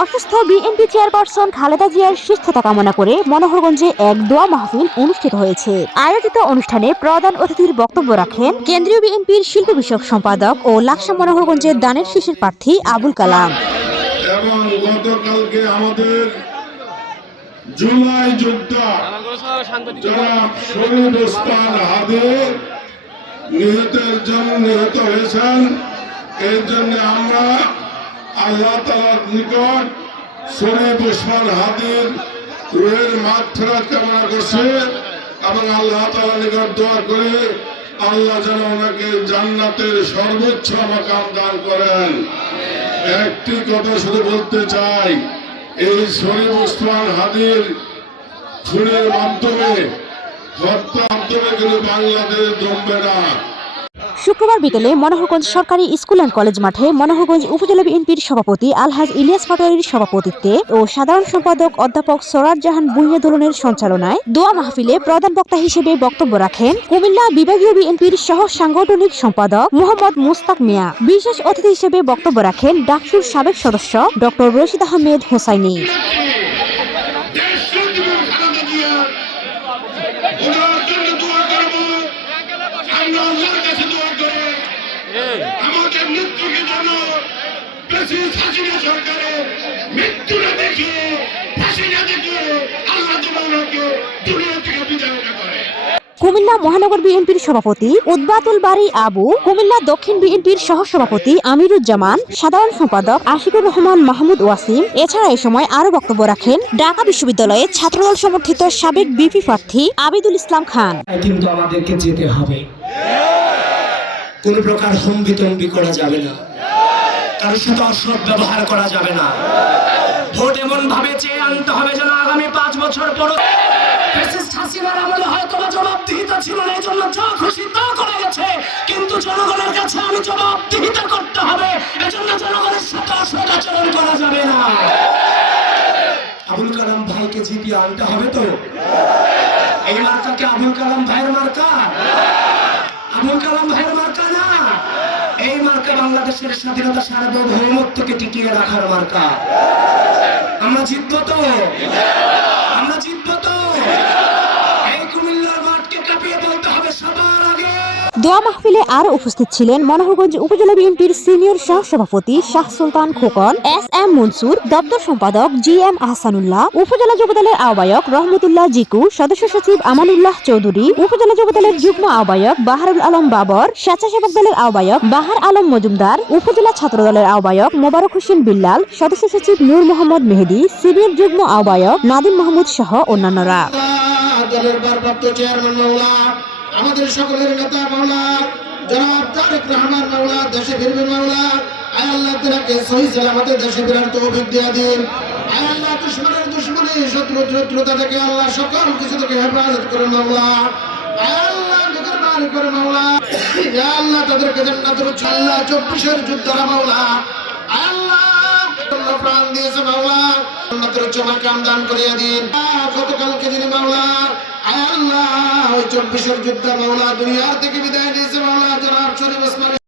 অসুস্থ BNP chairperson Khaleda জিয়ার সুস্থতা কামনা করে মনোহরগঞ্জে এক দোয়া মাহফিল অনুষ্ঠিত হয়েছে। আয়োজিত অনুষ্ঠানে প্রধান অতিথির বক্তব্য রাখেন কেন্দ্রীয় বিএনপির শিল্প বিষয়ক সম্পাদক ও লাকসা মনোহরগঞ্জের দানের শীষের প্রার্থী আবুল কালাম। এবং গতকালকে আমাদের জুলাই যোদ্ধা যারা শহীদ নিহতের জন্য নিহত হয়েছেন। এর জন্য আমরা আল্লাহ তালার নিকট শরীফ ওসমান হাদির রুহের মাঠ কামনা করছে এবং আল্লাহ তালা নিকট দোয়া করে, আল্লাহ যেন ওনাকে জান্নাতের সর্বোচ্চ মাকাম দান করেন। একটি কথা শুধু বলতে চাই, এই শরীফ উসমান হাদির খুনের মাধ্যমে হত্যা কিন্তু বাংলাদেশ জমবে না। শুক্রবার বিকেলে মনোহরগঞ্জ সরকারি স্কুল অ্যান্ড কলেজ মাঠে মনোহরগঞ্জ উপজেলা বিএনপির সভাপতি আলহাজ ইলিয়াস পাটোয়ারির সভাপতিত্বে ও সাধারণ সম্পাদক অধ্যাপক সরার জাহান ভুঁইয়া দোলনের সঞ্চালনায় দোয়া মাহফিলে প্রধান বক্তা হিসেবে বক্তব্য রাখেন কুমিল্লা বিভাগীয় বিএনপির সহ সাংগঠনিক সম্পাদক মোহাম্মদ মুস্তাক মিয়া। বিশেষ অতিথি হিসেবে বক্তব্য রাখেন ডাকসুর সাবেক সদস্য ডক্টর রশিদ আহমেদ হোসাইনি। আমরা আল্লাহর কাছে আমাদের মৃত্যুকে যেন হাসিনা সরকারের দেখিয়ে ফাঁসি আল্লাহ ওনাকে দুনিয়া থেকে বিদায় করে। কুমিল্লা মহানগর বিএনপির সভাপতি উদ্বাতুল বাড়ি আবু কুমিল্লা দক্ষিণ বিএনপির সহসভাপতি আমিরুজ্জামান সাধারণ সম্পাদক আশিকুর রহমান মাহমুদ ওয়াসিম এছাড়া এ সময় আরও বক্তব্য রাখেন ঢাকা বিশ্ববিদ্যালয়ে ছাত্রদল সমর্থিত সাবেক বিপি প্রার্থী আবিদুল ইসলাম খান। কিন্তু আমাদেরকে যেতে হবে। কোনো প্রকার হম্বিতম্বি করা যাবে না। কারোর সাথে অসৎ ব্যবহার করা যাবে না। ভোট এমন ভাবে চেয়ে আনতে হবে যেন আগামী পাঁচ বছর পর ছিল না এই জন্য খুশি করা গেছে। কিন্তু জনগণের কাছে আমি করতে হবে জনগণের করা যাবে না। আবুল কালাম ভাইকে জিপিয়ে আনতে হবে তো? এই মার্কাকে আবুল কালাম ভাইয়ের মার্কা? আবুল কালাম ভাইয়ের মার্কা না? এই মার্কা বাংলাদেশের স্বাধীনতা সার্বভৌমত্বকে টিকিয়ে রাখার মার্কা। আমরা জিতবো তো? দোয়া মাহফিলে আরও উপস্থিত ছিলেন মনোহরগঞ্জ উপজেলা বিএনপির সিনিয়র সহ সভাপতি শাহ সুলতান খোকন, এস এম মনসুর, দপ্তর সম্পাদক জি এম আহসানুল্লাহ, উপজেলা যুবদলের আহ্বায়ক রহমতুল্লাহ জিকু, সদস্য সচিব আমানুল্লাহ চৌধুরী, উপজেলা যুবদলের যুগ্ম আহ্বায়ক বাহারুল আলম বাবর, স্বেচ্ছাসেবক দলের আহ্বায়ক বাহার আলম মজুমদার, উপজেলা ছাত্র দলের আহ্বায়ক মোবারক হোসেন বিল্লাল, সদস্য সচিব নূর মোহাম্মদ মেহেদি, সিনিয়র যুগ্ম আহ্বায়ক নাদিম মাহমুদ সহ অন্যান্যরা। আমাদের সকলের নেতা মাওলা, জনাব তারেক রহমান মাওলা, দেশে ফিরবে মাওলা। আয় আল্লাহ তাকে সহি সালামতে দেশে ফেরার তৌফিক দিয়া দিন। আয় আল্লাহ দুশ্মনের দুশ্মনী, শত্রু শত্রুতা থেকে আল্লাহ সকল কিছু থেকে হেফাজত করে মাওলা। আয় আল্লাহ মেহরবানি করে মাওলা। ইয়া আল্লাহ তাদেরকে জান্নাতের উচ্চ আল্লাহ চব্বিশের যুদ্ধরা মাওলা। আল্লাহ প্রাণ দিয়েছে মাওলা। উন্নতের উচ্চ মাকাম দান করিয়া দিন। গতকালকে যিনি মাওলা আল্লাহ ওই চব্বিশের যুদ্ধ মাওলা দুনিয়ার থেকে বিদায় দিয়েছে মাওলা জনাব শরীফ ওসমান।